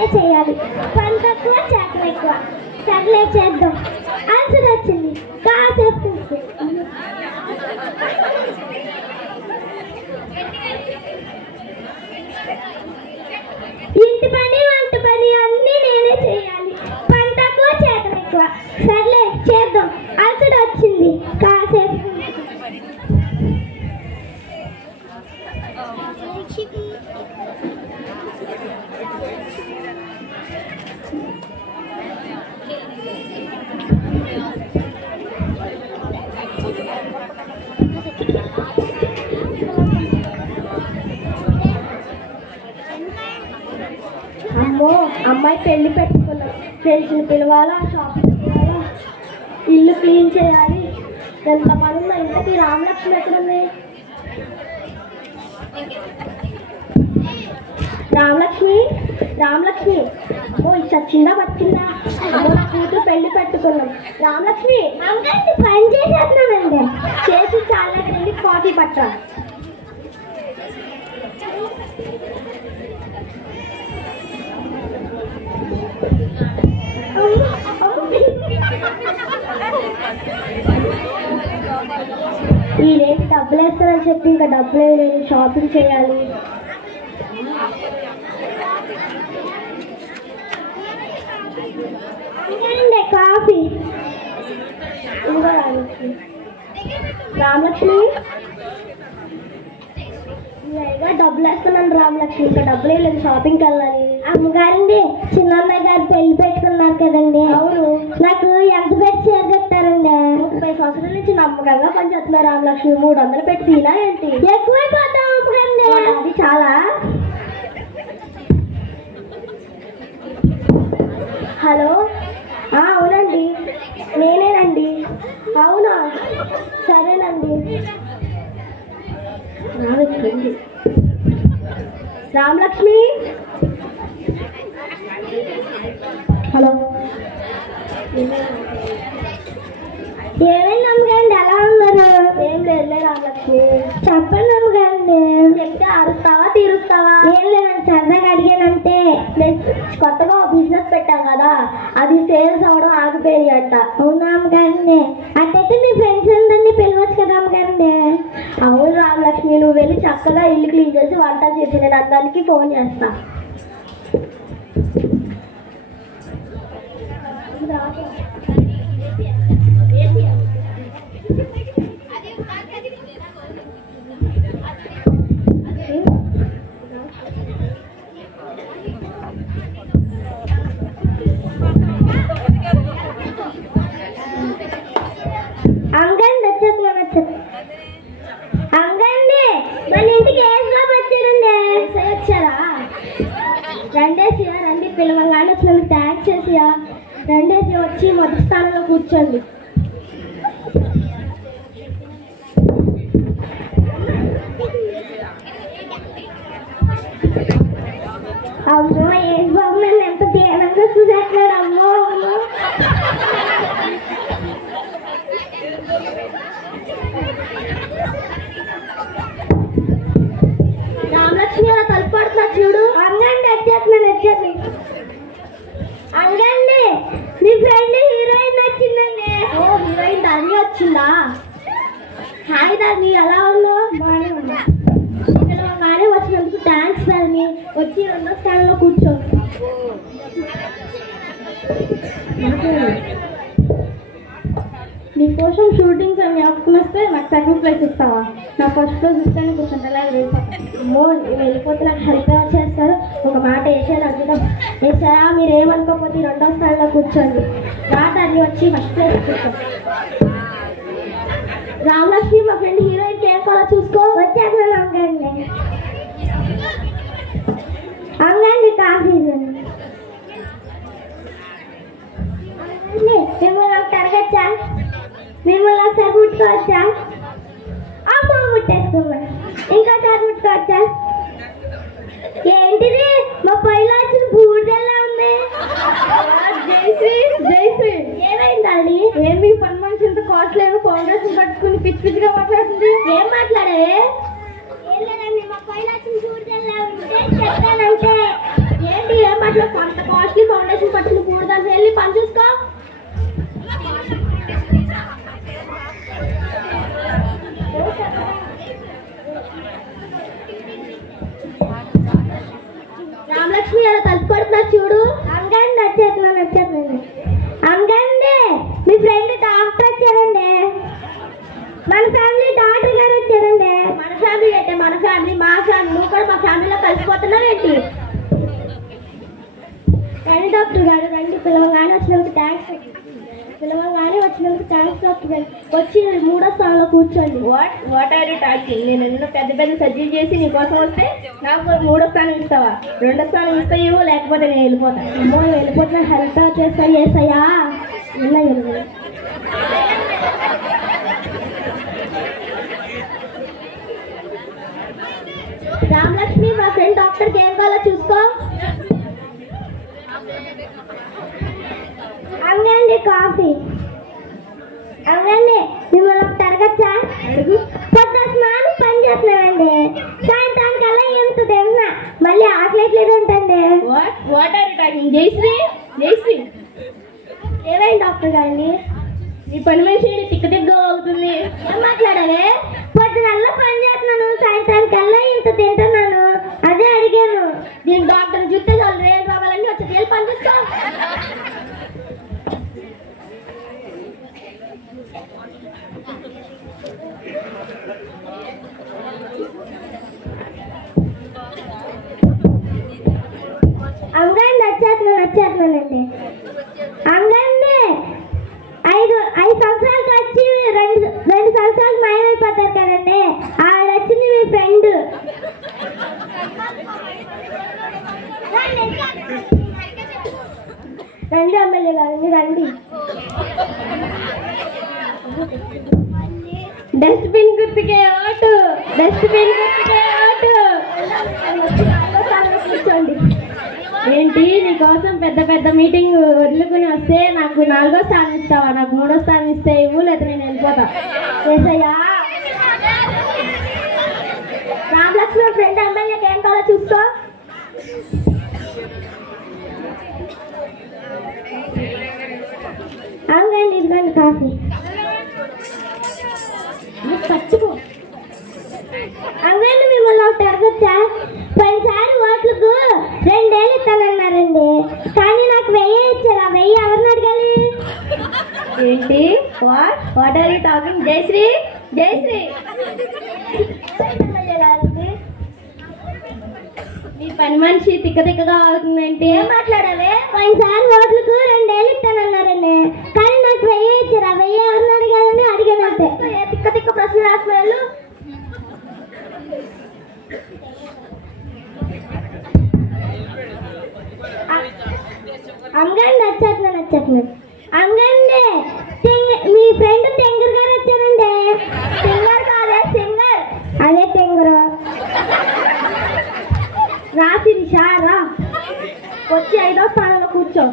నేనే చేయాలి. పని తక్కువ చేతలు ఎక్కువ. సర్లే చేద్దాం. ఆన్సర్ వచ్చింది. కాసేపు ఇంటి పని వంట పని అన్నీ నేనే చేయాలి. పని తక్కువ చేతలు ఎక్కువ. సర్లే చేద్దాం. ఆన్సర్ వచ్చింది. కాసేపు అమ్మో, అమ్మాయి పెళ్లి పెట్టుకున్నాం. ఫ్రెండ్స్ని పిలవాలా, షాపింగ్ చేయాలా, ఇల్లు క్లీన్ చేయాలి. ఎంతమంది ఉన్నా ఇంతకీ రామలక్ష్మి ఎక్కడుంది? రామలక్ష్మి, రామలక్ష్మి, ఓ చచ్చిందా బతికిందా? నా కూతురు పెళ్లి పెట్టుకున్నాం. రామలక్ష్మి, పని చేసేస్తున్నానండి. చేసి చాలా వెళ్ళి కాఫీ పట్టా. ఈరేంటి డబ్బులు వేస్తారని చెప్పి ఇంకా డబ్బులు లేదు, షాపింగ్ చేయాలి. కాఫీ రామలక్ష్మి, డబ్బులు వేస్తున్నాను రామలక్ష్మి. ఇంకా డబ్బులే లేదు, షాపింగ్కి వెళ్ళాలి. అమ్మగారండి, చిన్నమ్మాయి గారు పెళ్లి పెట్టుకున్నారు కదండి. అవును. నాకు ఎంత పెట్టి చేరుతారండి? 30 సంవత్సరాల నుంచి నమ్మకంగా పనిచేస్తున్నారు రామలక్ష్మి. 300 పెట్టి తీనా ఏంటి? ఎక్కువైపోతాం అమ్మకండి. అది చాలా. హలో, అవునండి, నేనేనండి. అవునా, సరేనండి. రామలక్ష్మి, హలో, ఏమైంది అమ్మగారండి? ఎలా ఉన్నారు? ఏం లేదులే రామలక్ష్మి. చెప్పండి అమ్మగారండి. చెప్తే అరుస్తావా తీరుస్తావా? ఏం లేదండి, సరదాగా అడిగానంటే. కొత్తగా బిజినెస్ పెట్టాం కదా, అది సేల్స్ అవడం ఆగిపోయి అంట. అవునా అమ్మగారండి? అట్టయితే మీ ఫ్రెండ్స్ అందరినీ పిలవచ్చు కదా అమ్మగారండి? అవును రామలక్ష్మి, నువ్వు వెళ్ళి చక్కగా ఇల్లు క్లీన్ చేసి వంట చేసి నేను అందరికి ఫోన్ చేస్తా. అంగండి, మన ఇంటికి ఏసుగా వచ్చారండి. వచ్చారా? రెండేసియా, రండి. పిల్లవగానే వచ్చినందుకు థ్యాంక్స్ చేసియా. రెండేసి వచ్చి మొదటి స్థానంలో కూర్చోండి. అమ్మో, ఏసు బాబు నన్ను ఎంత ధ్యానంగా చూసేస్తున్నాడు. అమ్మో అమ్మో. రామలక్ష్మి అలా తలుపు పడుతున్నా చూడు. అంగండి, వచ్చేసి అంగండి, మీ ఫ్రెండ్ హీరోయిన్ వచ్చిందండి. ఓ, హీరోయిన్ ధరణి వచ్చిందా? హాయ్ ధరణి, ఎలా ఉన్నావు? బాగానే ఉన్నా. పిలవగానే వచ్చినందుకు థ్యాంక్స్ ధరణి. వచ్చి 2వ స్థానంలో కూర్చో. నీకోసం షూటింగ్స్ అవి ఆపుకుని వస్తే నాకు సెకండ్ ప్లేస్ ఇస్తావా? నా ఫస్ట్ ప్లేస్ ఇస్తాను కూర్చుంటా. అమ్మో, వెళ్ళిపోతే నాకు హెల్ప్ ఎవరు చేస్తారు? ఒక మాట వేసాను అద్భుతం. వేసారా? మీరు ఏమనుకోకపోతే 2వ స్థానంలో కూర్చోండి. రాత్రి వచ్చి ఫస్ట్ ప్లేస్ కూర్చోండి. రామలక్ష్మి, మా ఫ్రెండ్ హీరోయిన్కి ఏం కావాలో చూసుకో. వచ్చాక అంగండి. అంగండి, కాఫీ మిమ్మల్ని నాకు తరగచ్చా? మిమ్మల్ని ఒకసారి ముట్టుకోవచ్చా? అమ్మ, ముట్టేసుకోమని. ఇంకోసారి ముట్టుకోవచ్చా? ఏంటిది? మా పైలో వచ్చిన బూడెల్లా ఉంది. జయశ్రీ, జయశ్రీ, ఏమైందండి? ఏమి పని మనిషి ఇంత కాస్ట్లీ కాంగ్రెస్ పట్టుకుని పిచ్చి పిచ్చిగా మాట్లాడుతుంది. ఏం మాట్లాడే? ఏం లేదండి, మా పైలో వచ్చిన బూడెల్లా ఉంటే చెప్తానంటే. ఏంటి ఏం మాట్లాడుకుంటా? వస్తుందో చూడు. అమ్మగారండి వచ్చేస్తున్నాను. అమ్మగారండి మీ ఫ్రెండ్ డాక్టర్ వచ్చారండి. మన ఫ్యామిలీ డాక్టర్ గారు వచ్చారండి. మన ఫ్యామిలీ అంటే మన ఫ్యామిలీ, మా ఫ్యామిలీ. నువ్వు కూడా మా ఫ్యామిలీలో కలిసిపోతున్నావు ఏంటి? రండి డాక్టర్ గారు రండి. పిలవగానే వచ్చినందుకు థ్యాంక్స్. డాక్టర్ గారు వచ్చి 3వ స్థానంలో కూర్చోండి. What are you talking? నేను ఎన్నో పెద్ద పెద్ద సర్జరీ చేసి నీకోసం వస్తే నాకు 3వ స్థానం ఇస్తావా? 2వ స్థానం ఇస్తావు, లేకపోతే నేను వెళ్ళిపోతాను. అమ్మో వెళ్ళిపోతున్నా. హెల్ప్ చేస్తాను చేస్తాయా? రామలక్ష్మి మా ఫ్రెండ్ డాక్టర్కి ఏం కావాలో చూసుకో. అవునండి కాఫీ. అవునండి మిమ్మల్ని ఒక తరగచ్చా? పొద్దు స్నానం పని చేస్తున్నానండి. సాయంత్రానికల్లా ఎంత తిన్నా మళ్ళీ ఆకలేట్లేదంటండి. What are you talking? Jayashree ఏమైంది డాక్టర్ గారిని? నీ పని మనిషి తిక్కగా అవుతుంది. ఏం మాట్లాడాలి? పొద్దునల్లా పని చేస్తున్నాను, సాయంత్రానికల్లా ఇంత తింటున్నాను. అదే అడిగాను. దీని డాక్టర్ చూస్తే చాలు రేలు రావాలని వచ్చి తేలి పని చేసుకో. అంగండి వచ్చేస్తున్నానండి. అంగండి 5 సంవత్సరాలకు వచ్చి 2 సంవత్సరాలకు మాయమైపోతారు కదండి. ఆవిడ వచ్చింది మీ ఫ్రెండ్. రండి ఎమ్మెల్యే గారు రండి. డస్ట్బిన్ గుర్తుకే ఓటు. కూర్చోండి. ఏంటి నీకోసం పెద్ద పెద్ద మీటింగ్ వదులుకుని వస్తే నాకు 4వ స్థానం ఇస్తావా? నాకు 3వ స్థానం ఇస్తే ఇవ్వు, లేదా నేను వెళ్ళిపోతా. ఏసయ్యా రామలక్ష్మి ఫ్రెండ్ ఎమ్మెల్యేకి ఏం కావాలో చూసుకో. అవునండి ఇదిగోండి కాఫీ. అవునండి మిమ్మల్ని ఒకటి అడగచ్చా? పోయినసారి ఓట్లకు 2 ఏళ్ళు ఇస్తానన్నారండి, కానీ నాకు 1000 ఇచ్చారు. ఆ 1000 ఎవరిని అడగాలి? ఏంటి? What are you talking? Jayashree నీ పని మనిషి తిక్కగా అవుతుందేంటి? ఏం మాట్లాడాలి? పోయినసారి ఓట్లకు 2 ఏళ్ళు ఇస్తానన్నారండి, కానీ నాకు 1000 ఇచ్చారు. ఆ 1000 ఎవరిని అడగాలని అడిగానంటే. తిక్క ప్రశ్న రాసుకోవాలి. అమ్మగారండి వచ్చేస్తున్నాను. అమ్మగారండి మీ ఫ్రెండ్ తెంగర్ గారు వచ్చారండి. సింగర్ కాదే సింగర్. అదే తెంగరు. రాసిరి షారా వచ్చి 5వ స్థానంలో కూర్చో.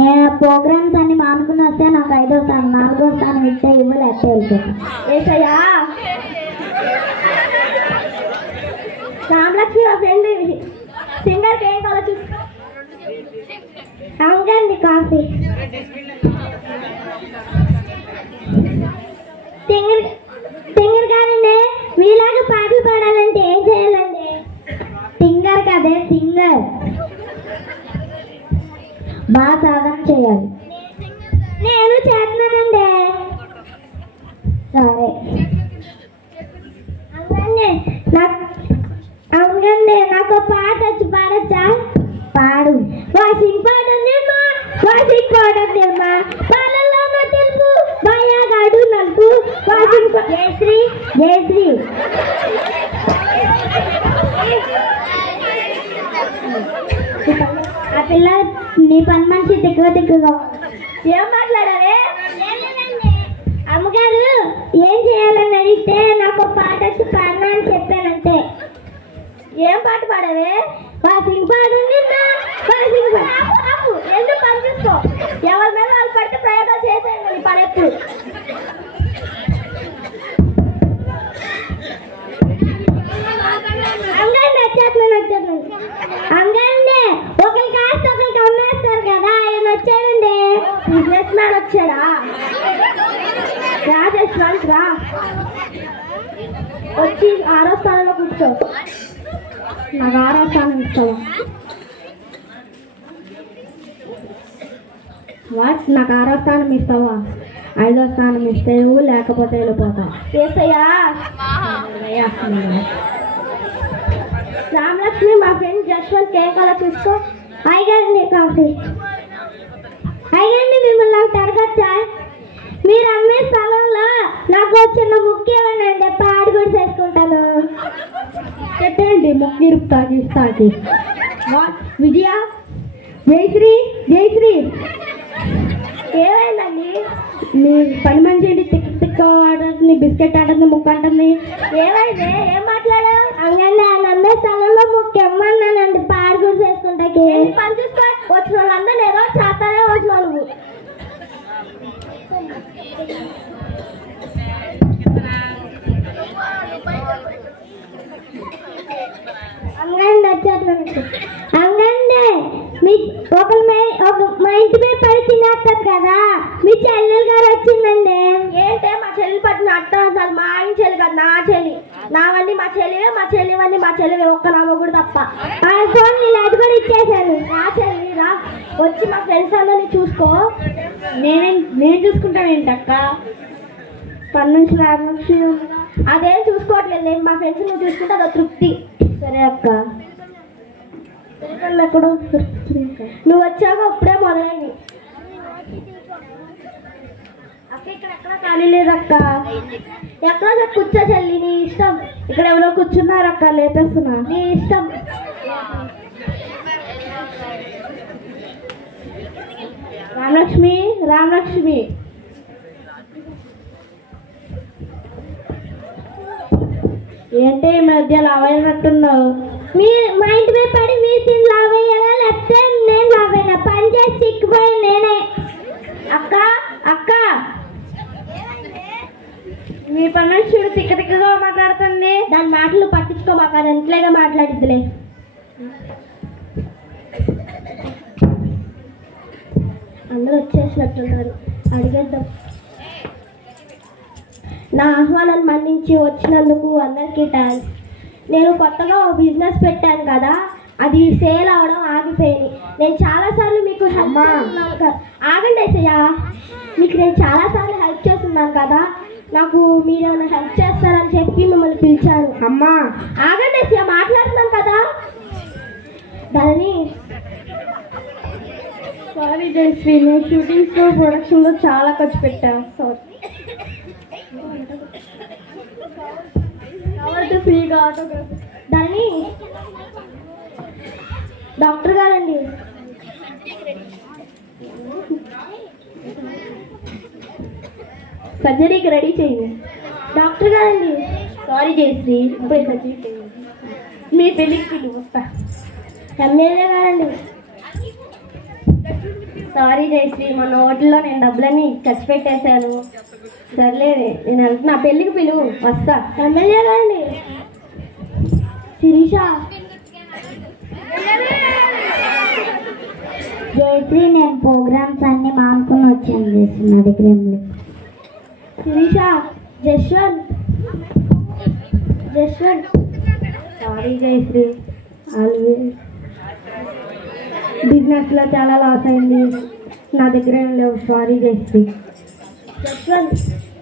నేను ప్రోగ్రామ్స్ అన్ని మానుకుని వస్తే నాకు 5వ స్థానం 4వ స్థానం ఇస్తే ఇవ్వలేకపోతే వెళ్తాను. ఏసయ్యా రామలక్ష్మి మా ఫ్రెండ్ సింగర్కి ఏం కావాలో చూసుకో. అవునండి కాఫీ. సింగర్ గారండి మీలాగా పాటలు పాడాలంటే ఏం చేయాలండి? సింగర్ కదే సింగర్. బాగా సాధన చేయాలి. నేను చేస్తున్నానండి. సరే అవునండి నాకు పాట వచ్చి పాడచ్చా? పాడు. వాషింగ్ పౌడర్ నిర్మా పాలల్లో తెలుపు బాయాగాడు నలుపు వాషింగ్ జయశ్రీ ఆ పిల్ల నీ పని మనిషి తిక్కుగా. ఏం మాట్లాడాలి? అమ్మగారు ఏం చేయాలని అడిగితే నాకు పాట వచ్చి పాడనా అని చెప్పానంటే. ఏం పాట పాడావే? వాషింగ్ పౌడర్ ఎందుకు పనిచేసుకో. ఎవరి మీద వాళ్ళు పడితే ప్రయోగాలు చేసేయండి పని ఎప్పుడు. అంగండి వచ్చేస్తున్నాను. అంగండి ఒకరి కాస్త ఒకరికి అమ్మేస్తారు కదా, ఆయన వచ్చాడండి. బిజినెస్ మ్యాన్ వచ్చాడా? రాజేష్ రా వచ్చి 6వ స్థానంలో కూర్చో. నాకు 6వ స్థానం ఇస్తావా? వాట్ నాకు 6వ స్థానం ఇస్తావా? 5వ స్థానం ఇస్తేవు, లేకపోతే వెళ్ళిపోతా. ఏసయ్యా. రామలక్ష్మి, మా ఫ్రెండ్ జశ్వంత్ కేక్ అలా తీసుకో. అయ్యండి కాఫీ. అయ్యండి, మిమ్మల్ని నాకు అడగచ్చా? మీరు అమ్మే స్థలంలో నాకు చిన్న ముఖ్యమేనండి, పాడి కూడా చేసుకుంటాను. చెప్పండి, మొక్కిరుపుతాకి ఇస్తాకి. విజయ, జయశ్రీ, జయశ్రీ ఏమైందండి? నీ పని మంచి ఏంటి? తిక్క ఆడుతుంది, బిస్కెట్ ఆడుతుంది, ముక్క అంటుంది. ఏమైంది? ఏం మాట్లాడా? అంగండి, ఆ నమ్మే స్థలంలో ముఖ్యమన్నానండి, పాడి కూడా చేసుకుంటాకి. పని చూసుకో, వచ్చిన వాళ్ళందరూ ఏదో చేస్తానే వచ్చిన వాళ్ళు. అంగండి వచ్చేట్లేదు. అంగండి, మీ మా ఇంటి మీద పడి తినేస్తారు కదా, మీ చెల్లెలు గారు వచ్చిందండి. ఏంటే మా చెల్లి పట్టిన అట్ట అసలు? మా ఆయన చెల్లి కదా, నా చెల్లి. నావన్నీ మా చెల్లివన్నీ మా చెల్లి, ఒక్క నామ కూడా తప్ప. ఫోన్ నేను అది కూడా ఇచ్చేసాను. నా చెల్లి రా, వచ్చి మా ఫ్రెండ్స్ అందరినీ చూసుకో. నేను చూసుకుంటాను ఏంటక్క? పని నుంచి నుంచి అదేం చూసుకోవట్లేదు, నేను మా ఫ్రెండ్స్ నువ్వు చూసుకుంటే అదో తృప్తి. సరే అక్క. ఎక్కడో నువ్వు వచ్చాక ఇప్పుడే మొదలైంది. అక్క ఇక్కడ ఎక్కడ ఖాళీ లేదక్క. ఎక్కడో కూర్చో చెల్లి, నీ ఇష్టం. ఇక్కడ ఎవరో కూర్చున్నారు అక్క, లేపేస్తున్నా. నీ ఇష్టం. రామలక్ష్మి, రామలక్ష్మి, ఏంటి ఈ మధ్య లావైనట్టున్నావు? మా ఇంటి మీద పడి మీరు తిని లావయ్యాలా, లేకపోతే నేను లావైనా? పని చేసి చిక్కిపోయి నేనే. అక్క, అక్క, మీ పని చూడు తిక్కగా మాట్లాడుతుంది. దాని మాటలు పట్టించుకోమాక, అది ఎంతలేగా మాట్లాడిద్దిలే. అందరూ వచ్చేసినట్టున్నారు, అడిగేద్దాం. నా ఆహ్వానాన్ని మన్నించి వచ్చినందుకు అందరికీ థ్యాంక్స్. నేను కొత్తగా ఓ బిజినెస్ పెట్టాను కదా, అది సేల్ అవడం ఆగిపోయింది. నేను చాలాసార్లు మీకు హెల్ప్ చేస్తున్నాను కదా. ఆగండి అసయ్య, మీకు నేను చాలాసార్లు హెల్ప్ చేస్తున్నాను కదా, నాకు మీరు ఏమైనా హెల్ప్ చేస్తారని చెప్పి మిమ్మల్ని పిలిచాను. అమ్మా ఆగండి అసయ్య, మాట్లాడుతున్నాను కదా. దాని సారీ జయశ్రీ, నేను షూటింగ్స్లో ప్రొడక్షన్లో చాలా ఖర్చు పెట్టా. సారీ, ఫ్రీగా ఆటోగ్రాఫ్. దాన్ని డాక్టర్ గారండి, సర్జరీకి రెడీ చేయండి. డాక్టర్ గారండి. సారీ జయశ్రీ, ఇప్పుడే సర్జరీ చేయండి. మీ పెళ్ళికి పిలువు వస్తా. ఎమ్మెల్యే గారండి. సారీ జయశ్రీ, మన హోటల్లో నేను డబ్బులని ఖర్చు పెట్టేశాను. సర్లే, నేను వెళ్తున్నా, పెళ్ళికి పిలువు వస్తా. ఎమ్మెల్యే గారండి. శిరీష. జయశ్రీ, నేను ప్రోగ్రామ్స్ అన్ని మానుకొని వచ్చాను జయశ్రీ, నా దగ్గర ఏం లేదు. శిరీష. జశ్వంత్. సారీ జయశ్రీ, ఆల్వేస్ బిజినెస్లో చాలా లాస్ అయింది, నా దగ్గర ఏం లేవు. సారీ జయశ్రీ. జశ్వంత్.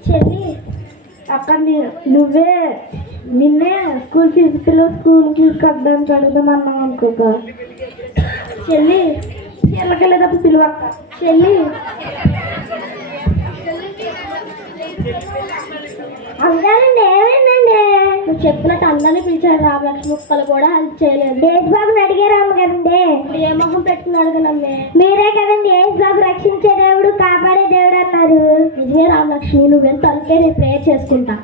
చెల్లి. అక్క, నిన్నే స్కూల్ ఫీజులో స్కూల్ ఫీజు కట్టడానికి అడుగుదామన్నాం అనుకోక. చెల్లి. ఎల్లకెళ్ళేటప్పుడు పిలువ అక్క. చెల్లి. అందరండి, ఏమైందండి? నువ్వు చెప్పినట్టు అందరినీ పిలిచాడు. రామలక్ష్మి ఒక్కలు కూడా హెల్ప్ చేయలేదు. దేశబాబుని అడిగారు అమ్మగారండి. ఏ మొహం పెట్టుకుని అడగనమ్మే? మీరే కదండి దేశబాబు రక్షించే దేవుడు, కాపాడే దేవుడు అన్నారు. నిజమే రామలక్ష్మి, నువ్వెంత అందుకే నేను ప్రేయర్ చేసుకుంటా.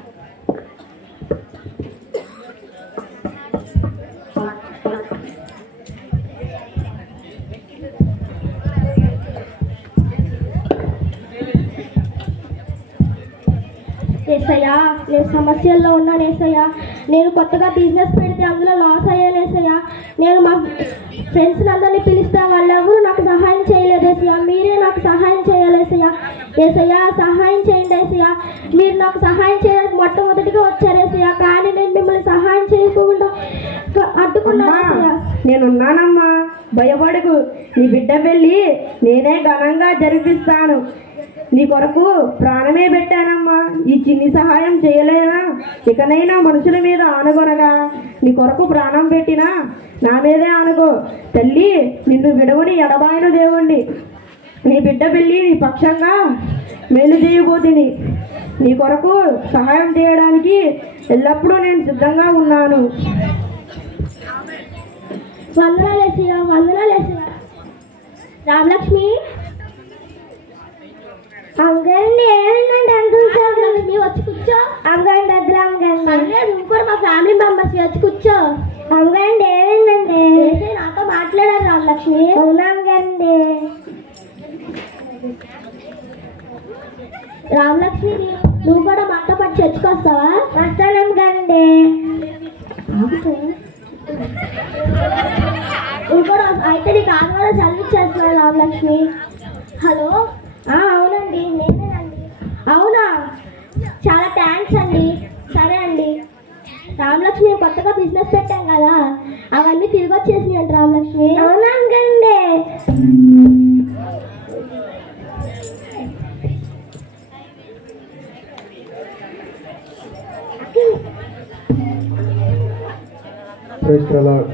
ఏసయ్యా, నేను సమస్యల్లో ఉన్నాను ఏసయ్యా. నేను కొత్తగా బిజినెస్ పెడితే అందులో లాస్ అయ్యాను ఏసయ్యా. నేను మా ఫ్రెండ్స్ అందరినీ పిలిస్తే వాళ్ళెవరూ నాకు సహాయం చేయలేదు ఏసయ్యా. మీరే నాకు సహాయం చేయాలి ఏసయ్యా. ఏసయ్యా, సహాయం చేయండి ఏసయ్యా. మీరు నాకు సహాయం చేయడానికి మొట్టమొదటిగా వచ్చారు ఏసయ్యా, కానీ నేను మిమ్మల్ని సహాయం చేయకుండా అడ్డుకున్నాను ఏసయ్యా. నేనున్నానమ్మా, భయపడకు, నీ బిడ్డ పెళ్ళి నేనే ఘనంగా జరిపిస్తాను. నీ కొరకు ప్రాణమే పెట్టానమ్మా. ఈ చిన్ని సహాయం చేయలేనా? ఇకనైనా మనుషుల మీద ఆనుగొనగా నీ కొరకు ప్రాణం పెట్టినా నా మీదే ఆనుకో. తల్లి, నిన్ను విడవని ఎడబాయను దేవుణ్ణి. నీ బిడ్డ పెళ్ళి నీ పక్షంగా మేలు చేయబోతుంది. నీ కొరకు సహాయం చేయడానికి ఎల్లప్పుడూ నేను సిద్ధంగా ఉన్నాను. వందనాలేసియా, వందనాలేసియా. రామలక్ష్మి, అమ్మగారండి ఏమైందండి అంకుల్? రామలక్ష్మి వచ్చి కూర్చో. అమ్మగారండి వద్దురా అమ్మగారండి. నువ్వు కూడా మా ఫ్యామిలీ మెంబర్స్ వచ్చి కూర్చో. అమ్మగారండి ఏమైందండి? నాతో మాట్లాడారు రామలక్ష్మి. అవునా అమ్మగారండి? రామలక్ష్మి, నువ్వు కూడా మాతో పాటు చర్చకొస్తావా? వస్తాను అమ్మగారండి. నువ్వు కూడా అయితే నీకు ఆదివారం సర్వీస్ చేస్తున్నాను రామలక్ష్మి. హలో, అవునండి నేనేనండి. అవునా, చాలా థ్యాంక్స్ అండి. సరే అండి. రామలక్ష్మి, కొత్తగా బిజినెస్ పెట్టాం కదా, అవన్నీ తిరిగి వచ్చేసినాయి అంట రామలక్ష్మి. అవునా అండి? Praise the Lord.